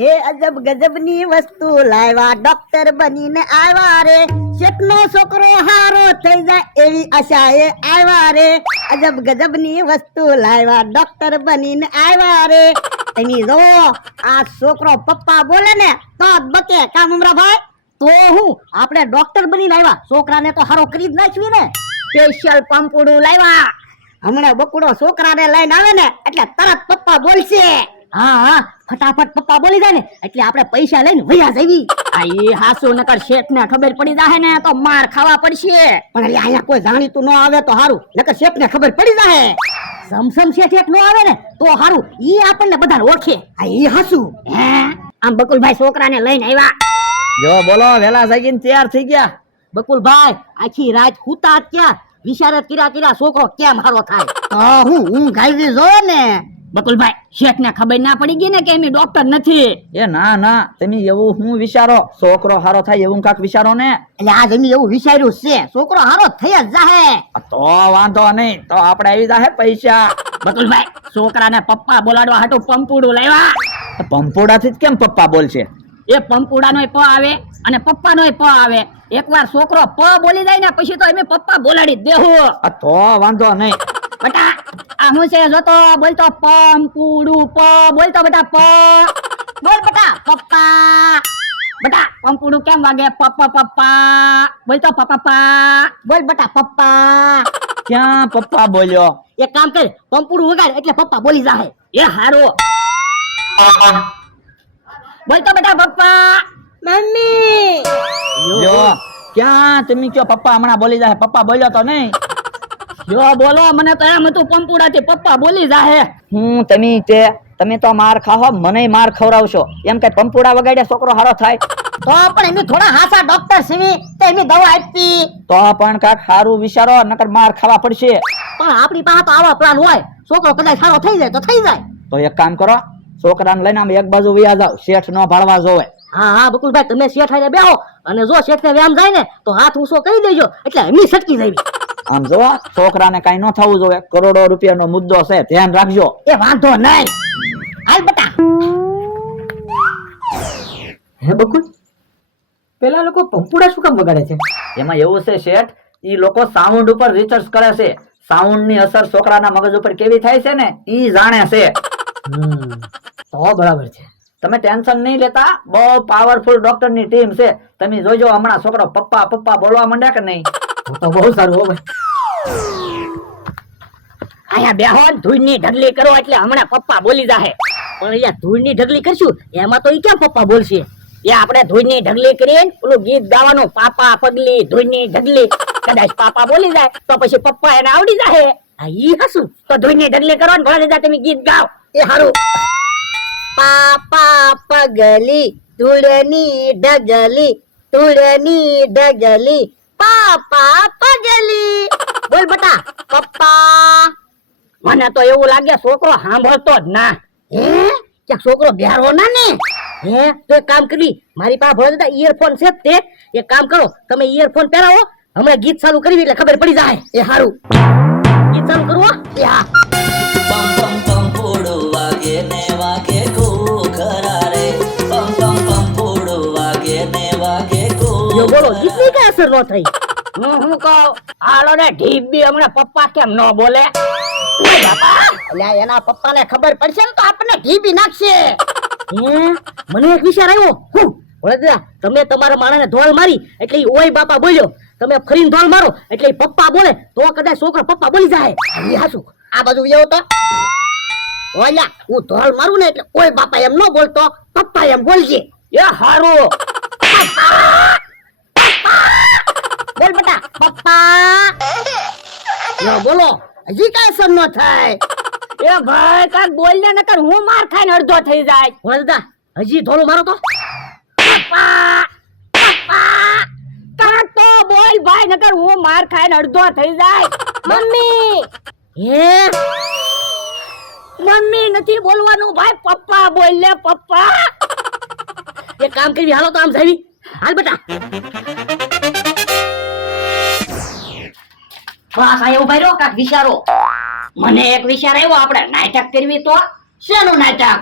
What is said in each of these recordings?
હે અજબ ગજબની વસ્તુ લાવ્યા ડોક્ટર બનીને આવ્યા રે શેઠનો છોકરો હારો થઈ જાય એવી આશાએ આવ્યા રે અજબ ગજબની વસ્તુ લાવ્યા ડોક્ટર બનીને આવ્યા રે તમે જો આ છોકરો પપ્પા બોલે ને તો જ બકે કામ ઉમરાભાઈ તો હું આપણે ડોક્ટર બનીને આવ્યા છોકરાને તો હારો કરી જ નાખ્યું ને સ્પેશિયલ પંપુડું લાવ્યા હમણાં બકુડો છોકરાને લઈને આવે ને એટલે તરત પપ્પા બોલશે હા હા ફટાફટ પપ્પા બોલી જાય ને એટલે આપણે પૈસા લઈને વયા જવી આ ઈ હાસુ નકર શેઠ ને ખબર પડી જાય ને તો માર ખાવા પડશે પણ અરે અહીંયા કોઈ જાણીતું ન આવે તો હારું નકર શેઠ ને ખબર પડી જાય સમસમ શેઠ એક ન આવે ને તો હારું ઈ આપણને બધાને ઓળખે આ ઈ હાસુ હે આમ બકુલભાઈ છોકરાને લઈને આવ્યા જો બોલો વેલા જાગીને તૈયાર થઈ ગયા. બકુલભાઈ આખી રાત હુતા ક્યાં વિચારત કર્યા છોકરો કેમ હારો થાય તો હું ગાઈ જો ને બકુલભાઈ શેઠ ને ખબર ના પડી ગઈ ને કે એમ ડોક્ટર નથી એ ના ના તમે એવું હું વિચારો છોકરો હારો થાય એવું કાક વિચારો ને એટલે આ જમી એવું વિચાર્યું છે છોકરો હારો થઈ જ જાહે તો વાંધો નહીં તો આપણે આવી જાહે પૈસા. બકુલભાઈ છોકરાને પપ્પા બોલાડવા હાટું પંપુડું લાવ્યા પંપોડાથી જ કેમ પપ્પા બોલશે? એ પંપુડાનો પ આવે અને પપ્પાનો પ આવે એકવાર છોકરો પ બોલી જાય ને પછી તો એમે પપ્પા બોલાડી જ દેવું તો વાંધો નહીં. બટા આ હું છે જોતો બોલતો પંપુડું પ બોલતો બેટા પ બોલ બેટા પપ્પા બેટા પંપુડું કેમ વાગે પપ્પા પપ્પા બોલતો પપ્પા બોલ બેટા પપ્પા ક્યાં પપ્પા બોલ્યો? એક કામ કર પંપુડું વગાડ એટલે પપ્પા બોલી જાહે એ હારો બોલતો બેટા પપ્પા મમ્મી જો ક્યાં તમે કયો પપ્પા હમણાં બોલી જાય? પપ્પા બોલ્યો તો નહીં? જો બોલો મને તો એમ હતું પંપુડાથી પપ્પા બોલી જાહે તમે તો માર ખાઓ મને માર ખવડાવશો એમ કઈ પંપુડા વગાડ્યા છોકરો હારો થાય? તો પણ એમને થોડા હાસા ડોક્ટર સીવી તે એમને દવા આપી તો પણ કાક સારું વિચારો નકર માર ખાવા પડશે. પણ આપણી પાસે તો આવા પ્લાન હોય છોકરો કદાચ સારો થઈ જાય તો થઈ જાય તો એક કામ કરો છોકરાને લઈને આમ એક બાજુ વયા જાવ શેઠ નો ભાળવા જોવે. હા હા બકુલભાઈ તમે શેઠ આઈને બેહો અને જો શેઠ ને વ્યામ જાય ને તો હાથ ઊંચો કરી દેજો એટલે એમની સટકી જાય. આમ જો છોકરાને કઈ ન થવું જોઈએ કરોડો રૂપિયાનો મુદ્દો છે ધ્યાન રાખજો. એ વાંધો નહીં હાલ બટા. હે બકુલ પેલા લોકો પંપુડા શું કામ વગાડે છે? એમાં એવું છે શેઠ ઈ લોકો સાઉન્ડ ઉપર રિસર્ચ કરે છે. સાઉન્ડ ની અસર છોકરાના મગજ ઉપર કેવી થાય છે ને ઈ જાણે છે. તો બરાબર છે. તમે ટેન્શન નહીં લેતા બહુ પાવરફુલ ડોક્ટર ની ટીમ છે. તમે જોજો હમણાં છોકરો પપ્પા પપ્પા બોલવા માંડ્યા કે નહીં? તો બહુ સારું હો ભાઈ. અહીંયા બેહો ધૂળની ઢગલી કરો એટલે હમણાં પપ્પા બોલી જાહે પણ અહીંયા ધૂળની ઢગલી કરશું એમાં તો ઈ કેમ પપ્પા બોલશે? એ આપણે ધૂળની ઢગલી કરીને પેલું ગીત ગાવાનું પાપા પગલી ધૂળની ઢગલી કદાચ પાપા બોલી જાય તો પછી પપ્પા એને આવડી જાહે. આ ઈ હસું તો ધૂળની ઢગલી કરો ને ભલે દાદા તમે ગીત ગાઓ એ હારું. પાપા પગલી ધૂળની ઢગલી પાપા પગલી બોલ બટા પપ્પા. મને તો એવું લાગે છોકરો સાંભળતો જ ના. હે ક્યાંક છોકરો બેહારો ના ને હે તો એક કામ કરી મારી પાસે ભલે દાદા ઇયરફોન છે તે એક કામ કરો તમે ઇયરફોન પહેરાવો હમણાં ગીત ચાલુ કરવી એટલે ખબર પડી જાય એ હારું. ગીત ચાલુ કરવો એ હા. પમ પમ પંપુડો વાગે ને વાગે ઘોઘરા રે પમ પમ પંપુડો વાગે ને વાગે જો બોલો ગીતની કઈ અસર ન થઈ. હું કહું હાલો ને ઢીબી હમણાં પપ્પા કેમ ન બોલે? એટલે એના પપ્પાને ખબર પડશે ને તો આપણને ઢીબી નાખશે. મને એક વિચાર આવ્યો હું બોલે દાદા તમે તમારા માણસને ધોલ મારી એટલે ઈ ઓય બાપા બોલ્યો તમે ફરીને ધોલ મારો એટલે ઈ પપ્પા બોલે તો કદાચ છોકરો પપ્પા બોલી જાય. ઈ હાસું આ બાજુ આવ્યો તો ઓલા હું ધોલ મારું ને એટલે ઓય બાપા એમ ન બોલતો પપ્પા એમ બોલજે એ હારું. બોલ બેટા પપ્પા યો બોલો હજી કઈ અસર ન થાય. એ ભાઈ કાક બોલ ને નકર હું માર ખાઈને અડધો થઈ જાય. બોલ દાદા હજી ધોલું મારો તો પપ્પા પપ્પા કાક તો બોલ ભાઈ નકર હું માર ખાઈને અડધો થઈ જાય. મમ્મી હે મમ્મી નથી બોલવાનું ભાઈ પપ્પા બોલ લે પપ્પા. એક કામ કરી હાલો તો આમ જાવી હાલ બેટા. બસ આ ઉભા રહ્યો કાક વિચારો. મને એક વિચાર આવ્યો આપણે નાટક કરવી તો શેનું નાટક?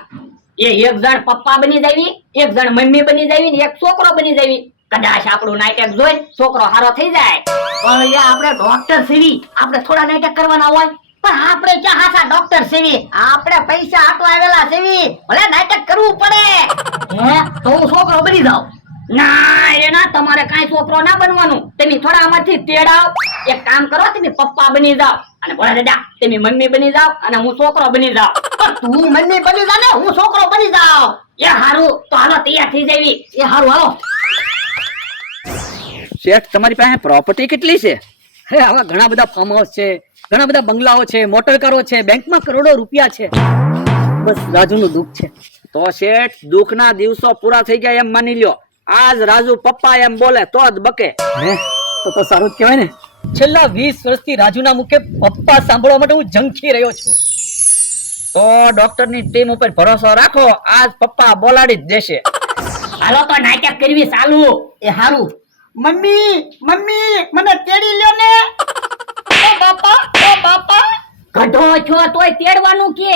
એ એક જણ પપ્પા બની જાવી, એક જણ મમ્મી બની જાવી ને એક છોકરો બની જાવી. કદાચ આપણું નાટક જોઈ છોકરો હારો થઈ જાય. પણ યાર આપણે ડોક્ટર સીવી, આપણે થોડા નાટક કરવાના હોય. પણ આપણે ક્યાં હાસા ડોક્ટર સીવી, આપણે પૈસા આટલા આવેલા સીવી, ભલે નાટક કરવું પડે. હે તો હું છોકરો બની જાઉં. ના એના તમારે કાંઈ છોકરો ના બનવાનું. તમે થોડા આમાંથી તેડાવ. એક કામ કરો, તમે પપ્પા બની જાવ અને ભોળા દાદા તમે મમ્મી બની જાવ અને હું છોકરો બની જાવ. પણ તું મમ્મી બની જા ને, હું છોકરો બની જાઉં. એ હારું, તો હાલો તૈયાર થઈ જાવી. એ હારું હાલો. શેઠ તમારી પાસે પ્રોપર્ટી કેટલી છે? હે આવા ઘણા બધા ફાર્મ હાઉસ છે, ઘણા બધા બંગલાઓ છે, મોટર કારો છે, બેંકમાં કરોડો રૂપિયા છે. બસ રાજુનું દુઃખ છે. તો શેઠ દુઃખના દિવસો પૂરા થઈ ગયા એમ માની લ્યો. આજ રાજુ પપ્પા એમ બોલે તો જ બકે. હે તો સારું જ કહેવાય ને. છેલ્લા 20 વર્ષથી રાજુના મુખે પપ્પા સાંભળવા માટે હું ઝંખી રહ્યો છું. તો ડોક્ટરની ટીમ ઉપર ભરોસો રાખો, આજ પપ્પા બોલાડી જ દેશે. હાલો તો નાટક કરવી ચાલુ. એ હારું. મમ્મી મમ્મી મને તેડી લ્યો ને. ઓ બાપા, ઓ બાપા. ગઢો છો તોય તેડવાનું કે.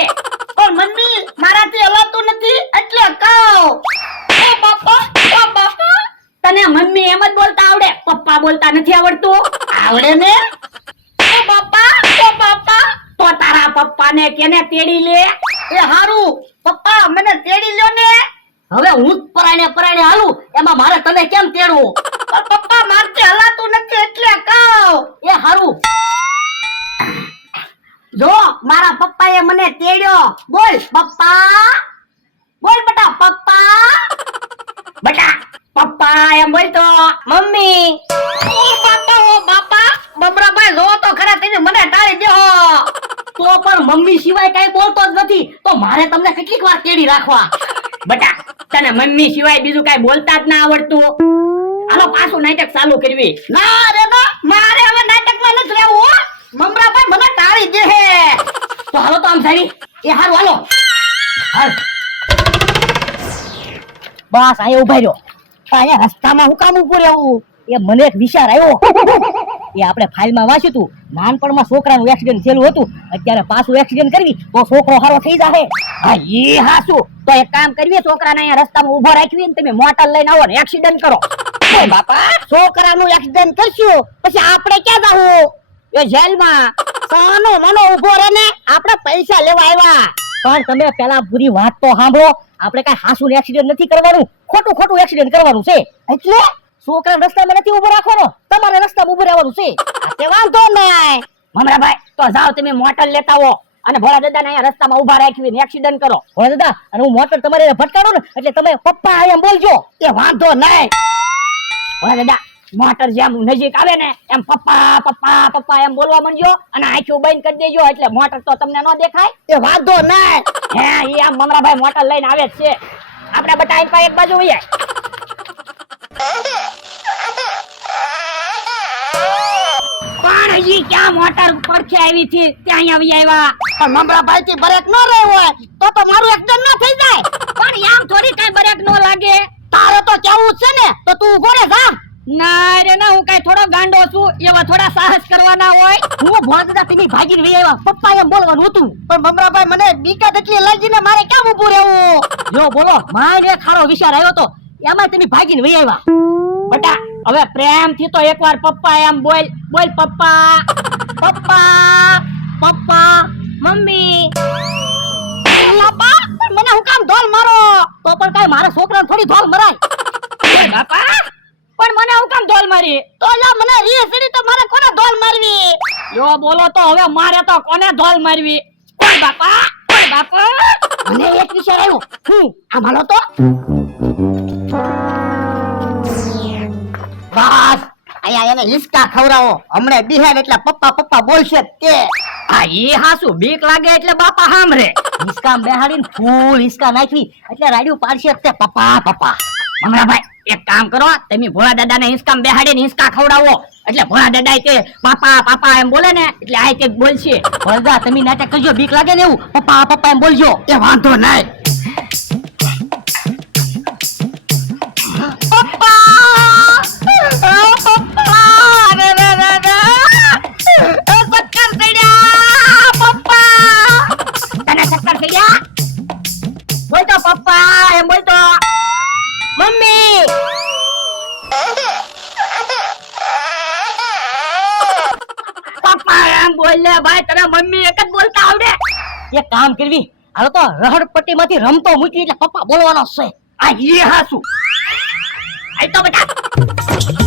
ઓ મમ્મી મારાથી હલાતું નથી એટલે કહો. ઓ બાપા, ઓ બાપા. તને મમ્મી એમ જ બોલતા આવડે, પપ્પા બોલતા નથી આવડતું? આવડે ને. ઓ બાપા, ઓ બાપા. તો તારા પપ્પાને કેને તેડી લે. એ હારું. પપ્પા મને તેડી લ્યો ને. હવે હું જ પરાણે હાલું, એમાં મારે તને કેમ તેડવું? પણ પપ્પા મારથી હલાતું નથી એટલે કહો. એ હારું. જો મારા પપ્પાએ મને તેડ્યો. બોલ પપ્પા, બોલ બેટા પપ્પા. બટા પપ્પા એમ બોલતો. મમ્મી. ઓ બાપા, ઓ બાપા. બબરાભાઈ જો તો ખરા, તમે મને ટાળી દેહો. તો પણ મમ્મી સિવાય કઈ બોલતો જ નથી, તો મારે તમને કેટલીક વાર તેડી રાખવા. બટા તને મમ્મી સિવાય બીજું કઈ બોલતા જ ના આવડતું. હાલો પાછું નાટક ચાલુ કરવી. ના રે ના, મારે હવે નાટકમાં નથી રહેવું હો. મમરાભાઈ મને ટાળી દે હે. તો હાલો તો આમ સારી. એ હારું હાલો. હાલ. બસ અહીંયા ઉભા રહ્યો. અહીંયા રસ્તામાં હું કામ ઉભું રહેવું? એ મને એક વિચાર આવ્યો. એ આપણે ફાઇલમાં વાંચ્યું હતું, નાનપણમાં છોકરાનું એક્સિડન્ટ થયેલું હતું, અત્યારે પાછું એક્સિડન્ટ કરવી તો છોકરો હારો થઈ જાહે. હા ઈ હાસું. તો એક કામ કરવી, છોકરાને અહીંયા રસ્તામાં ઉભો રાખવી ને તમે મોટર લઈને આવો ને એક્સિડન્ટ કરો. ઓય બાપા, છોકરાનું એક્સિડન્ટ કરશું પછી આપણે ક્યાં જાવું? એ જેલમાં. સાનો મનો ઉભો રહે ને, આપણે પૈસા લેવા આવ્યા. પણ તમે પેલા પૂરી વાત તો સાંભળો. આપણે કઈ હાસું એક્સિડન્ટ નથી કરવાનું, ખોટું એક્સિડન્ટ કરવાનું છે. એટલે છોકરા રસ્તામાં નથી ઉભો રાખવાનો, તમારે રસ્તામાં ઉભો રહેવાનું છે. તે વાંધો નહીં. મમરાભાઈ તો જાઓ તમે મોટર લેતા આવો અને ભોળા દાદાને અહીંયા રસ્તામાં ઉભા રાખવી ને એક્સિડન્ટ કરો. ભોળા દાદા, અને હું મોટર તમારે ભટકાડું ને એટલે તમે પપ્પા એમ બોલજો. એ વાંધો નહીં. ભોળા દાદા મોટર જેમ નજીક આવે ને એમ પપ્પા પપ્પા પપ્પા એમ બોલવા માંડજો અને આંખો બંધ કરી દેજો એટલે મોટર તો તમને ન દેખાય. એ વાંધો નહીં. હે ઈ આમ મમરાભાઈ મોટર લઈને આવે જ છે. આપણે બધા આઈપા એક બાજુ વઈએ. પણ હજી ક્યાં મોટર પડખે આવી છે ત્યાં અહીંયા આવ્યા. પણ મમરાભાઈ થી બ્રેક ન રહી હોય તો મારું એક્સિડન્ટ ન થઈ જાય. પણ આમ થોડી કઈ બ્રેક નો લાગે. તારે તો કેવું છે ને, તો તું ઉભો રે જા. ના રે ના, હું કઈ થોડો ગાંડો છું, એવા થોડા સાહસ કરવાના હોય. હું ભોળા દાદા તમે ભાગીને વહી આવ્યા, પપ્પા એમ બોલવાનું હતું. પણ મમરાભાઈ મને બીકાત એટલી લાગી ને, મારે કેમ ઊભું રહેવું? જો બોલો, મારે એક ખારો વિચાર આવ્યો તો, એમાં તમે ભાગીને વહી આવ્યા. બટા હવે પ્રેમથી તો એકવાર પપ્પા એમ બોલ. બોલ પપ્પા પપ્પા, પપ્પા, મમ્મી. પપ્પા, પણ મને હું કામ ધોલ મારો? તો પણ કઈ મારા છોકરાને થોડી ધોલ મરાય? ઓય બાપા, પણ મને હું કામ ધોલ મારી? તો લા મને રીસડી તો મારે કોને ધોલ મારવી? જો બોલો તો હવે મારે તો કોને ધોલ મારવી? કોણ બાપા, કોણ બાપા? મને એક વિચાર આવ્યો. આમ હાલો તો. બસ અહીંયા એને હિસકા ખવડાવો. હમણે બિહાર એટલે પપ્પા પપ્પા બોલશે તે. આ ઈ હાસુ બીક લાગે એટલે બાપા સાંભળે. હિસકા બેહાડીને ફૂલ હિસકા નાખવી એટલે રાડ્યું પાડશે તે પપ્પા પપ્પા. મમરાભાઈ એક કામ કરો, તમે ભોળા દાદાને હિંચકામાં બેહાડીને હિંચકા ખવડાવો એટલે ભોળા દાદા તે પાપા પાપા એમ બોલે ને એટલે આ તે બોલશે. ભોળા તમે નાટક કરજો, બીક લાગે ને એવું પપ્પા પપ્પા એમ બોલજો. એ વાંધો નહીં. તને ચક્કર થઈ ગયા? બોલ તો પપ્પા. બોલ લે ભાઈ, તને મમ્મી એક જ બોલતા આવડે? એક કામ કરવી, હાલો તો રહડપટ્ટી માંથી રમતો મૂકી એટલે પપ્પા બોલવાનો છે. આ ઈ હાસુ. આઈ તો બેટા.